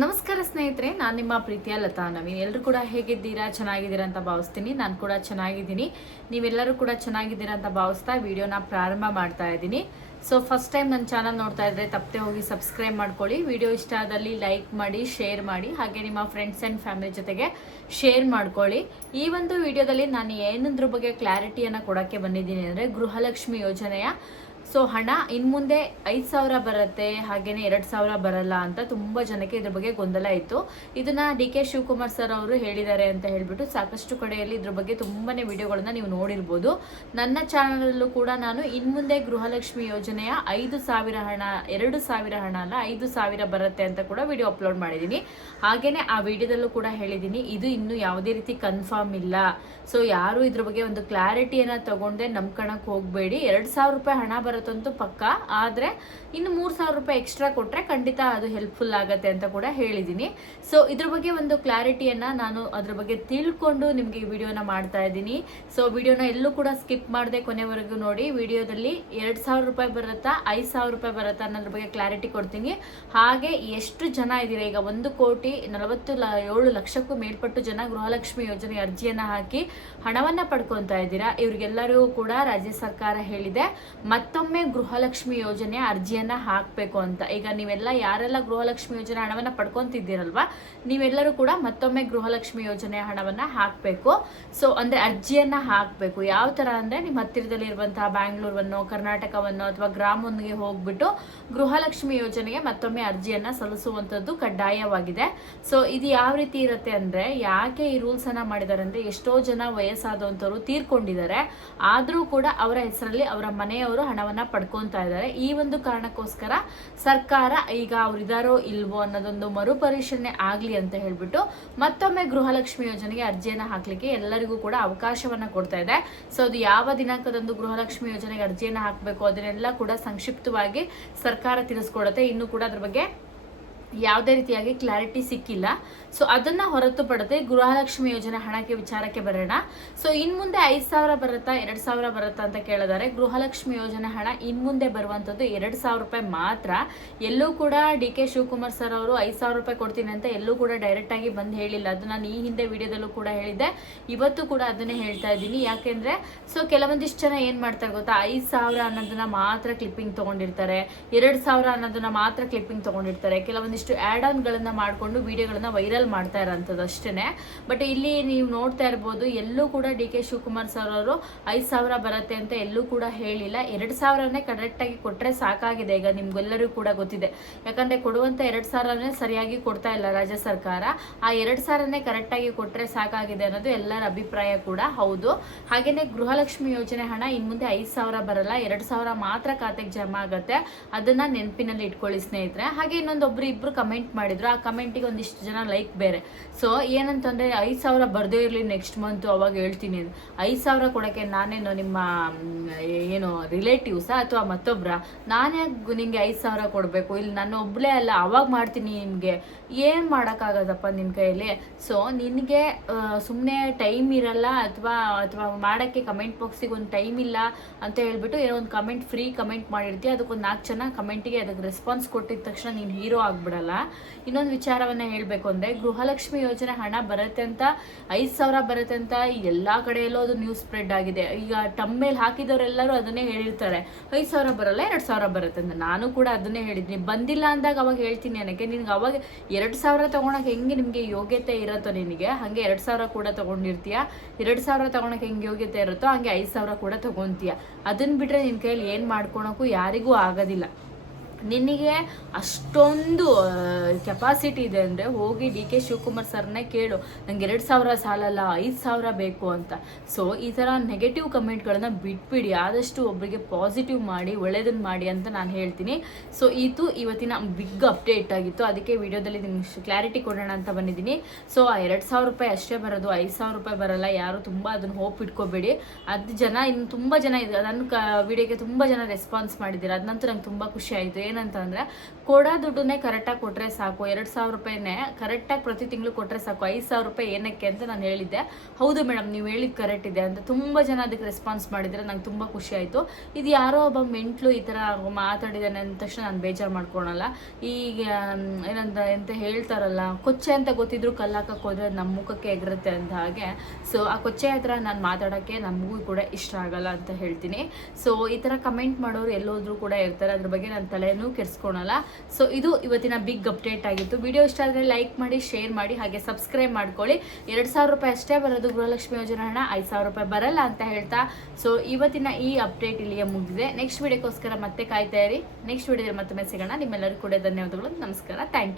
ನಮಸ್ಕಾರ ಸ್ನೇಹಿತರೆ, ನಾನು ನಿಮ್ಮ ಪ್ರೀತಿಯ ಲತಾ ನವೀನ್. ಎಲ್ಲರೂ ಕೂಡ ಹೇಗಿದ್ದೀರಾ? ಚೆನ್ನಾಗಿದ್ದೀರಾ ಅಂತ ಭಾವಿಸ್ತೀನಿ. ನಾನು ಕೂಡ ಚೆನ್ನಾಗಿದ್ದೀನಿ. ನೀವೆಲ್ಲರೂ ಕೂಡ ಚೆನ್ನಾಗಿದ್ದೀರಾ ಅಂತ ಭಾವಿಸ್ತಾ ವಿಡಿಯೋನ ಪ್ರಾರಂಭ ಮಾಡ್ತಾ ಇದ್ದೀನಿ. ಸೊ ಫಸ್ಟ್ ಟೈಮ್ ನನ್ನ ಚಾನಲ್ ನೋಡ್ತಾ ಇದ್ರೆ ತಪ್ಪದೆ ಹೋಗಿ ಸಬ್ಸ್ಕ್ರೈಬ್ ಮಾಡ್ಕೊಳ್ಳಿ. ವಿಡಿಯೋ ಇಷ್ಟ ಆದಲ್ಲಿ ಲೈಕ್ ಮಾಡಿ, ಶೇರ್ ಮಾಡಿ, ಹಾಗೆ ನಿಮ್ಮ ಫ್ರೆಂಡ್ಸ್ ಆ್ಯಂಡ್ ಫ್ಯಾಮಿಲಿ ಜೊತೆಗೆ ಶೇರ್ ಮಾಡ್ಕೊಳ್ಳಿ. ಈ ಒಂದು ವಿಡಿಯೋದಲ್ಲಿ ನಾನು ಏನಂದ್ರ ಬಗ್ಗೆ ಕ್ಲಾರಿಟಿಯನ್ನು ಕೊಡೋಕ್ಕೆ ಬಂದಿದ್ದೀನಿ ಅಂದರೆ, ಗೃಹಲಕ್ಷ್ಮಿ ಯೋಜನೆಯ ಹಣ ಇನ್ನು ಮುಂದೆ 5,000 ಬರುತ್ತೆ, ಹಾಗೇನೆ 2,000 ಬರಲ್ಲ ಅಂತ ತುಂಬ ಜನಕ್ಕೆ ಇದ್ರ ಬಗ್ಗೆ ಗೊಂದಲ ಇತ್ತು. ಇದನ್ನ ಡಿ.ಕೆ. ಶಿವಕುಮಾರ್ ಸರ್ ಅವರು ಹೇಳಿದ್ದಾರೆ ಅಂತ ಹೇಳ್ಬಿಟ್ಟು ಸಾಕಷ್ಟು ಕಡೆಯಲ್ಲಿ ಇದ್ರ ಬಗ್ಗೆ ತುಂಬಾನೇ ವಿಡಿಯೋಗಳನ್ನ ನೀವು ನೋಡಿರ್ಬೋದು. ನನ್ನ ಚಾನಲಲ್ಲೂ ಕೂಡ ನಾನು ಇನ್ನು ಮುಂದೆ ಗೃಹಲಕ್ಷ್ಮಿ ಯೋಜನೆಯ 5,000 ಹಣ, 2,000 ಹಣ ಅಲ್ಲ 5,000 ಬರುತ್ತೆ ಅಂತ ಕೂಡ ವಿಡಿಯೋ ಅಪ್ಲೋಡ್ ಮಾಡಿದ್ದೀನಿ. ಹಾಗೇನೆ ಆ ವಿಡಿಯೋದಲ್ಲೂ ಕೂಡ ಹೇಳಿದ್ದೀನಿ, ಇದು ಇನ್ನು ಯಾವುದೇ ರೀತಿ ಕನ್ಫರ್ಮ್ ಇಲ್ಲ. ಸೊ ಯಾರು ಇದ್ರ ಬಗ್ಗೆ ಒಂದು ಕ್ಲಾರಿಟಿಯನ್ನು ತಗೊಂಡೆ ನಂಬ್ಕೊಳಕ್ಕೆ ಹೋಗಬೇಡಿ. 2,000 ರೂಪಾಯಿ ಹಣ ಬರುತ್ತಂತೂ ಪಕ್ಕ, ಆದರೆ ಇನ್ನು 3,000 ರೂಪಾಯಿ ಎಕ್ಸ್ಟ್ರಾ ಕೊಟ್ಟರೆ ಖಂಡಿತ ಅದು ಹೆಲ್ಪ್ಫುಲ್ ಆಗುತ್ತೆ ಅಂತ ಕೂಡ ಹೇಳಿದ್ದೀನಿ. ಸೊ ಇದ್ರ ಬಗ್ಗೆ ಒಂದು ಕ್ಲಾರಿಟಿಯನ್ನು ನಾನು ಅದ್ರ ಬಗ್ಗೆ ತಿಳ್ಕೊಂಡು ನಿಮಗೆ ಈ ವಿಡಿಯೋನ ಮಾಡ್ತಾ ಇದ್ದೀನಿ. ಸೊ ವಿಡಿಯೋನ ಎಲ್ಲೂ ಕೂಡ ಸ್ಕಿಪ್ ಮಾಡದೆ ಕೊನೆವರೆಗೂ ನೋಡಿ. ವಿಡಿಯೋದಲ್ಲಿ 2,000 ರೂಪಾಯಿ ಬರುತ್ತಾ 5,000 ರೂಪಾಯಿ ಬರುತ್ತಾ ಅನ್ನೋದ್ರ ಬಗ್ಗೆ ಕ್ಲಾರಿಟಿ ಕೊಡ್ತೀನಿ. ಹಾಗೆ ಎಷ್ಟು ಜನ ಇದ್ದೀರಾ, ಈಗ 1,47,00,000ಕ್ಕೂ ಮೇಲ್ಪಟ್ಟು ಜನ ಗೃಹಲಕ್ಷ್ಮಿ ಯೋಜನೆ ಅರ್ಜಿಯನ್ನು ಹಾಕಿ ಹಣವನ್ನು ಪಡ್ಕೊತಾ ಇದ್ದೀರಾ. ಇವ್ರಿಗೆಲ್ಲರಿಗೂ ಕೂಡ ರಾಜ್ಯ ಸರ್ಕಾರ ಹೇಳಿದೆ ಮತ್ತೊಮ್ಮೆ ಗೃಹಲಕ್ಷ್ಮಿ ಯೋಜನೆ ಅರ್ಜಿಯನ್ನ ಹಾಕಬೇಕು ಅಂತ. ಈಗ ನೀವೆಲ್ಲ ಯಾರೆಲ್ಲ ಗೃಹಲಕ್ಷ್ಮಿ ಯೋಜನೆ ಹಣವನ್ನ ಪಡ್ಕೊಂತಿದ್ದೀರಲ್ವಾ, ನೀವೆಲ್ಲರೂ ಕೂಡ ಮತ್ತೊಮ್ಮೆ ಗೃಹಲಕ್ಷ್ಮಿ ಯೋಜನೆ ಹಣವನ್ನ ಹಾಕಬೇಕು. ಸೊ ಅಂದ್ರೆ ಅರ್ಜಿಯನ್ನ ಹಾಕಬೇಕು. ಯಾವ ತರ ಅಂದ್ರೆ, ನಿಮ್ಮ ಹತ್ತಿರದಲ್ಲಿ ಇರುವಂತಹ ಬ್ಯಾಂಗ್ಳೂರನ್ನು, ಕರ್ನಾಟಕವನ್ನು ಅಥವಾ ಗ್ರಾಮವೊಂದಿಗೆ ಹೋಗ್ಬಿಟ್ಟು ಗೃಹಲಕ್ಷ್ಮಿ ಯೋಜನೆಗೆ ಮತ್ತೊಮ್ಮೆ ಅರ್ಜಿಯನ್ನ ಸಲ್ಲಿಸುವಂತದ್ದು ಕಡ್ಡಾಯವಾಗಿದೆ. ಸೊ ಇದು ಯಾವ ರೀತಿ ಇರುತ್ತೆ ಅಂದ್ರೆ, ಯಾಕೆ ಈ ರೂಲ್ಸ್ ಅನ್ನ ಮಾಡಿದ್ದಾರೆ ಅಂದ್ರೆ, ಎಷ್ಟೋ ಜನ ವಯಸ್ಸಾದಂಥವ್ರು ತೀರ್ಕೊಂಡಿದ್ದಾರೆ, ಆದ್ರೂ ಕೂಡ ಅವರ ಹೆಸರಲ್ಲಿ ಅವರ ಮನೆಯವರು ಹಣವನ್ನ ಪಡ್ಕೊಂತಾ ಇದ್ದಾರೆ. ಈ ಒಂದು ಕಾರಣಕ್ಕೋಸ್ಕರ ಸರ್ಕಾರ ಈಗ ಅವ್ರಿದಾರೋ ಇಲ್ವೋ ಅನ್ನೋದೊಂದು ಮರುಪರಿಶೀಲನೆ ಆಗ್ಲಿ ಅಂತ ಹೇಳ್ಬಿಟ್ಟು ಮತ್ತೊಮ್ಮೆ ಗೃಹಲಕ್ಷ್ಮಿ ಯೋಜನೆಗೆ ಅರ್ಜಿಯನ್ನ ಹಾಕ್ಲಿಕ್ಕೆ ಎಲ್ಲರಿಗೂ ಕೂಡ ಅವಕಾಶವನ್ನ ಕೊಡ್ತಾ ಇದೆ. ಸೊ ಅದು ಯಾವ ದಿನಾಂಕದಂದು ಗೃಹಲಕ್ಷ್ಮಿ ಯೋಜನೆಗೆ ಅರ್ಜಿಯನ್ನ ಹಾಕಬೇಕು ಅದನ್ನೆಲ್ಲ ಕೂಡ ಸಂಕ್ಷಿಪ್ತವಾಗಿ ಸರ್ಕಾರ ತಿಳಿಸ್ಕೊಡುತ್ತೆ. ಇನ್ನು ಕೂಡ ಅದ್ರ ಬಗ್ಗೆ ಯಾವುದೇ ರೀತಿಯಾಗಿ ಕ್ಲಾರಿಟಿ ಸಿಕ್ಕಿಲ್ಲ. ಸೊ ಅದನ್ನ ಹೊರತುಪಡದೆ ಗೃಹಲಕ್ಷ್ಮಿ ಯೋಜನೆ ಹಣಕ್ಕೆ ವಿಚಾರಕ್ಕೆ ಬರೋಣ. ಸೊ ಇನ್ ಮುಂದೆ 5,000 ಬರುತ್ತಾ 2,000 ಬರುತ್ತಾ ಅಂತ ಕೇಳಿದರೆ, ಗೃಹಲಕ್ಷ್ಮಿ ಯೋಜನೆ ಹಣ ಇನ್ ಮುಂದೆ ಬರುವಂತದ್ದು 2,000 ರೂಪಾಯಿ ಮಾತ್ರ. ಎಲ್ಲೂ ಕೂಡ ಡಿ.ಕೆ. ಶಿವಕುಮಾರ್ ಸರ್ ಅವರು 5,000 ರೂಪಾಯಿ ಕೊಡ್ತೀನಿ ಅಂತ ಎಲ್ಲೂ ಕೂಡ ಡೈರೆಕ್ಟ್ ಆಗಿ ಬಂದು ಹೇಳಿಲ್ಲ. ಅದು ನಾನು ಈ ಹಿಂದೆ ವಿಡಿಯೋದಲ್ಲೂ ಕೂಡ ಹೇಳಿದ್ದೆ, ಇವತ್ತು ಕೂಡ ಅದನ್ನೇ ಹೇಳ್ತಾ ಇದ್ದೀನಿ. ಯಾಕೆಂದ್ರೆ ಸೊ ಕೆಲವೊಂದಿಷ್ಟು ಜನ ಏನ್ ಮಾಡ್ತಾರೆ ಗೊತ್ತಾ, 5,000 ಅನ್ನೋದನ್ನ ಮಾತ್ರ ಕ್ಲಿಪ್ಪಿಂಗ್ ತಗೊಂಡಿರ್ತಾರೆ, 2,000 ಅನ್ನೋದನ್ನ ಮಾತ್ರ ಕ್ಲಿಪ್ಪಿಂಗ್ ತಗೊಂಡಿರ್ತಾರೆ. ಕೆಲವೊಂದಿಷ್ಟು ಆಡ್ ಆನ್ ಗಳನ್ನ ಮಾಡ್ಕೊಂಡು ವಿಡಿಯೋಗಳನ್ನ ವೈರಲ್ ಮಾಡ್ತಾ ಇರೋಂಥದ್ದು ಅಷ್ಟೇನೆ. ಬಟ್ ಇಲ್ಲಿ ನೀವು ನೋಡ್ತಾ ಇರ್ಬೋದು, ಎಲ್ಲೂ ಕೂಡ ಡಿ.ಕೆ. ಶಿವಕುಮಾರ್ ಸರ್ ಅವರು 5,000 ಬರುತ್ತೆ ಅಂತ ಎಲ್ಲೂ ಕೂಡ ಹೇಳಿಲ್ಲ. 2,000ನೇ ಕರೆಕ್ಟ್ ಆಗಿ ಕೊಟ್ರೆ ಸಾಕಾಗಿದೆ. ಈಗ ನಿಮ್ಗೆಲ್ಲರಿಗೂ ಕೂಡ ಗೊತ್ತಿದೆ, ಯಾಕಂದ್ರೆ ಕೊಡುವಂತ 2,000ನೇ ಸರಿಯಾಗಿ ಕೊಡ್ತಾ ಇಲ್ಲ ರಾಜ್ಯ ಸರ್ಕಾರ. ಆ 2,000ನೇ ಕರೆಕ್ಟ್ ಆಗಿ ಕೊಟ್ರೆ ಸಾಕಾಗಿದೆ ಅನ್ನೋದು ಎಲ್ಲರ ಅಭಿಪ್ರಾಯ ಕೂಡ ಹೌದು. ಹಾಗೇನೆ ಗೃಹಲಕ್ಷ್ಮಿ ಯೋಜನೆ ಹಣ ಇನ್ ಮುಂದೆ 5,000 ಬರಲ್ಲ, 2,000 ಮಾತ್ರ ಖಾತೆಗೆ ಜಮಾ ಆಗತ್ತೆ. ಅದನ್ನ ನೆನಪಿನಲ್ಲಿ ಇಟ್ಕೊಳ್ಳಿ ಸ್ನೇಹಿತರೆ. ಹಾಗೆ ಇನ್ನೊಂದೊಬ್ರು ಇಬ್ರು ಕಮೆಂಟ್ ಮಾಡಿದ್ರು, ಆ ಕಮೆಂಟಿಗೆ ಒಂದಿಷ್ಟು ಜನ ಲೈಕ್ ಬೇರೆ. ಸೊ ಏನಂತಂದ್ರೆ, 5,000 ಬರ್ದೇ ಇರಲಿ ನೆಕ್ಸ್ಟ್ ಮಂತ್ ಅವಾಗ ಹೇಳ್ತೀನಿ. 5,000 ಕೊಡೋಕ್ಕೆ ನಾನೇನು ನಿಮ್ಮ ಏನು ರಿಲೇಟಿವ್ಸಾ ಅಥವಾ ಮತ್ತೊಬ್ರ? ನಾನೇ ನಿಂಗೆ 5,000 ಕೊಡಬೇಕು? ಇಲ್ಲಿ ನಾನು ಒಬ್ಳೇ ಅಲ್ಲ, ಅವಾಗ ಮಾಡ್ತೀನಿ ನಿಮಗೆ. ಏನು ಮಾಡೋಕ್ಕಾಗದಪ್ಪ ನಿನ್ನ ಕೈಯಲ್ಲಿ? ಸೊ ನಿನಗೆ ಸುಮ್ಮನೆ ಟೈಮ್ ಇರಲ್ಲ ಅಥವಾ ಮಾಡೋಕ್ಕೆ ಕಮೆಂಟ್ ಬಾಕ್ಸಿಗೆ ಒಂದು ಟೈಮ್ ಇಲ್ಲ ಅಂತ ಹೇಳ್ಬಿಟ್ಟು ಏನೋ ಒಂದು ಕಮೆಂಟ್ ಫ್ರೀ ಕಮೆಂಟ್ ಮಾಡಿರ್ತೀಯ, ಅದಕ್ಕೊಂದು 4 ಜನ ಕಮೆಂಟಿಗೆ ಅದಕ್ಕೆ ರೆಸ್ಪಾನ್ಸ್ ಕೊಟ್ಟಿದ ತಕ್ಷಣ ನೀನು ಹೀರೋ ಆಗ್ಬಿಡಲ್ಲ. ಇನ್ನೊಂದು ವಿಚಾರವನ್ನ ಹೇಳಬೇಕು ಅಂದರೆ, ಗೃಹಲಕ್ಷ್ಮಿ ಯೋಜನೆ ಹಣ ಬರುತ್ತೆ ಅಂತ, 5,000 ಬರುತ್ತೆ ಅಂತ ಎಲ್ಲ ಕಡೆಯಲ್ಲೂ ಅದು ನ್ಯೂಸ್ ಸ್ಪ್ರೆಡ್ ಆಗಿದೆ. ಈಗ ಟಮ್ಮೇಲ್ ಹಾಕಿದವರೆಲ್ಲರೂ ಅದನ್ನೇ ಹೇಳಿರ್ತಾರೆ, 5,000 ಬರಲ್ಲ 2,000 ಬರುತ್ತೆ ಅಂತ. ನಾನು ಕೂಡ ಅದನ್ನೇ ಹೇಳಿದ್ದೀನಿ. ಬಂದಿಲ್ಲ ಅಂದಾಗ ಅವಾಗ ಹೇಳ್ತೀನಿ, ನನಗೆ ನಿನ್ಗೆ ಅವಾಗ 2,000 ತಗೊಳಕ್ಕೆ ಹೆಂಗೆ ನಿಮಗೆ ಯೋಗ್ಯತೆ ಇರುತ್ತೋ ನಿನಗೆ, ಹಾಗೆ 2,000 ಕೂಡ ತಗೊಂಡಿರ್ತೀಯ. 2,000 ತಗೊಳಕ್ಕೆ ಹೆಂಗೆ ಯೋಗ್ಯತೆ ಇರುತ್ತೋ ಹಂಗೆ 5,000 ಕೂಡ ತಗೊಂತೀಯ. ಅದನ್ನ ಬಿಟ್ರೆ ನಿನ್ನ ಕೈಯಲ್ಲಿ ಏನು ಮಾಡ್ಕೊಳಕ್ಕೂ ಯಾರಿಗೂ ಆಗೋದಿಲ್ಲ. ನಿನಗೆ ಅಷ್ಟೊಂದು ಕೆಪಾಸಿಟಿ ಇದೆ ಅಂದರೆ ಹೋಗಿ ಡಿ.ಕೆ. ಶಿವಕುಮಾರ್ ಸರ್ನೇ ಕೇಳು, ನಂಗೆ 2,000 ಸಾಲಲ್ಲ 5,000 ಬೇಕು ಅಂತ. ಸೊ ಈ ಥರ ನೆಗೆಟಿವ್ ಕಮೆಂಟ್ಗಳನ್ನ ಬಿಟ್ಬಿಡಿ, ಆದಷ್ಟು ಒಬ್ಬರಿಗೆ ಪಾಸಿಟಿವ್ ಮಾಡಿ ಒಳ್ಳೇದನ್ನು ಮಾಡಿ ಅಂತ ನಾನು ಹೇಳ್ತೀನಿ. ಸೊ ಇದು ಇವತ್ತಿನ ಬಿಗ್ ಅಪ್ಡೇಟ್ ಆಗಿತ್ತು, ಅದಕ್ಕೆ ವಿಡಿಯೋದಲ್ಲಿ ನಿಮ್ಗೆ ಕ್ಲಾರಿಟಿ ಕೊಡೋಣ ಅಂತ ಬಂದಿದ್ದೀನಿ. ಸೊ ಆ 2,000 ರೂಪಾಯಿ ಅಷ್ಟೇ ಬರೋದು, 5,000 ರೂಪಾಯಿ ಬರಲ್ಲ. ಯಾರು ತುಂಬ ಅದನ್ನು ಹೋಪ್ ಇಟ್ಕೋಬೇಡಿ. ಅದು ಜನ ಇನ್ನು ತುಂಬ ಜನ ಇದೆ, ನನ್ನ ವಿಡಿಯೋಗೆ ತುಂಬ ಜನ ರೆಸ್ಪಾನ್ಸ್ ಮಾಡಿದ್ದೀರಾ, ಅದಂತೂ ನಂಗೆ ತುಂಬ ಖುಷಿ ಆಯಿತು. ಏನಂತ ಅಂದರೆ, ಕೊಡೋ ದುಡ್ಡನ್ನೇ ಕರೆಕ್ಟಾಗಿ ಕೊಟ್ಟರೆ ಸಾಕು. ಸಾಕು, 2,000 ರೂಪಾಯಿನೇ ಕರೆಕ್ಟಾಗಿ ಪ್ರತಿ ತಿಂಗಳು ಕೊಟ್ಟರೆ ಸಾಕು, 5,000 ರೂಪಾಯಿ ಏನಕ್ಕೆ ಅಂತ ನಾನು ಹೇಳಿದ್ದೆ. ಹೌದು ಮೇಡಮ್ ನೀವು ಹೇಳಿದ್ದು ಕರೆಕ್ಟ್ ಇದೆ ಅಂತ ತುಂಬ ಜನ ಅದಕ್ಕೆ ರೆಸ್ಪಾನ್ಸ್ ಮಾಡಿದರೆ ನಂಗೆ ತುಂಬ ಖುಷಿ ಆಯಿತು. ಇದು ಯಾರೋ ಒಬ್ಬ ಮೆಂಟ್ಲು ಈ ಥರ ಮಾತಾಡಿದ್ದಾನೆ ಅಂದ ತಕ್ಷಣ ನಾನು ಬೇಜಾರು ಮಾಡ್ಕೊಳಲ್ಲ. ಈಗ ಎಂತ ಹೇಳ್ತಾರಲ್ಲ, ಕೊಚ್ಚೆ ಅಂತ ಗೊತ್ತಿದ್ರು ಕಲ್ಲಾಕಕ್ಕೆ ಹೋದರೆ ನಮ್ಮ ಮುಖಕ್ಕೆ ಎಗರುತ್ತೆ ಅಂತ ಹಾಗೆ. ಸೊ ಆ ಕೊಚ್ಚೆ ಹತ್ರ ನಾನು ಮಾತಾಡೋಕ್ಕೆ ನಮಗೂ ಕೂಡ ಇಷ್ಟ ಆಗಲ್ಲ ಅಂತ ಹೇಳ್ತೀನಿ. ಸೊ ಈ ಥರ ಕಮೆಂಟ್ ಮಾಡೋರು ಎಲ್ಲೋದ್ರೂ ಕೂಡ ಇರ್ತಾರೆ, ಅದ್ರ ಬಗ್ಗೆ ನಾನು ತಲೆನೂ ಕೆಡಿಸ್ಕೊಳಲ್ಲ. ಸೊ ಇದು ಇವತ್ತಿನ ಬಿಗ್ ಅಪ್ಡೇಟ್ ಆಗಿತ್ತು. ವಿಡಿಯೋ ಇಷ್ಟ ಆದರೆ ಲೈಕ್ ಮಾಡಿ, ಶೇರ್ ಮಾಡಿ, ಹಾಗೆ ಸಬ್ಸ್ಕ್ರೈಬ್ ಮಾಡ್ಕೊಳ್ಳಿ. 2,000 ರೂಪಾಯಿ ಅಷ್ಟೇ ಬರೋದು ಗೃಹಲಕ್ಷ್ಮಿ ಯೋಜನೆ ಹಣ, 5,000 ರೂಪಾಯಿ ಬರಲ್ಲ ಅಂತ ಹೇಳ್ತಾ ಸೊ ಇವತ್ತಿನ ಈ ಅಪ್ಡೇಟ್ ಇಲ್ಲಿಗೆ ಮುಗಿದಿದೆ. ನೆಕ್ಸ್ಟ್ ವಿಡಿಯೋಕ್ಕೋಸ್ಕರ ಮತ್ತೆ ಕಾಯ್ತಾ ಇರಿ. ನೆಕ್ಸ್ಟ್ ವಿಡಿಯೋದಲ್ಲಿ ಮತ್ತೊಮ್ಮೆ ಸಿಗೋಣ. ನಿಮ್ಮೆಲ್ಲರಿಗೂ ಕೂಡ ಧನ್ಯವಾದಗಳು. ನಮಸ್ಕಾರ. Thank you.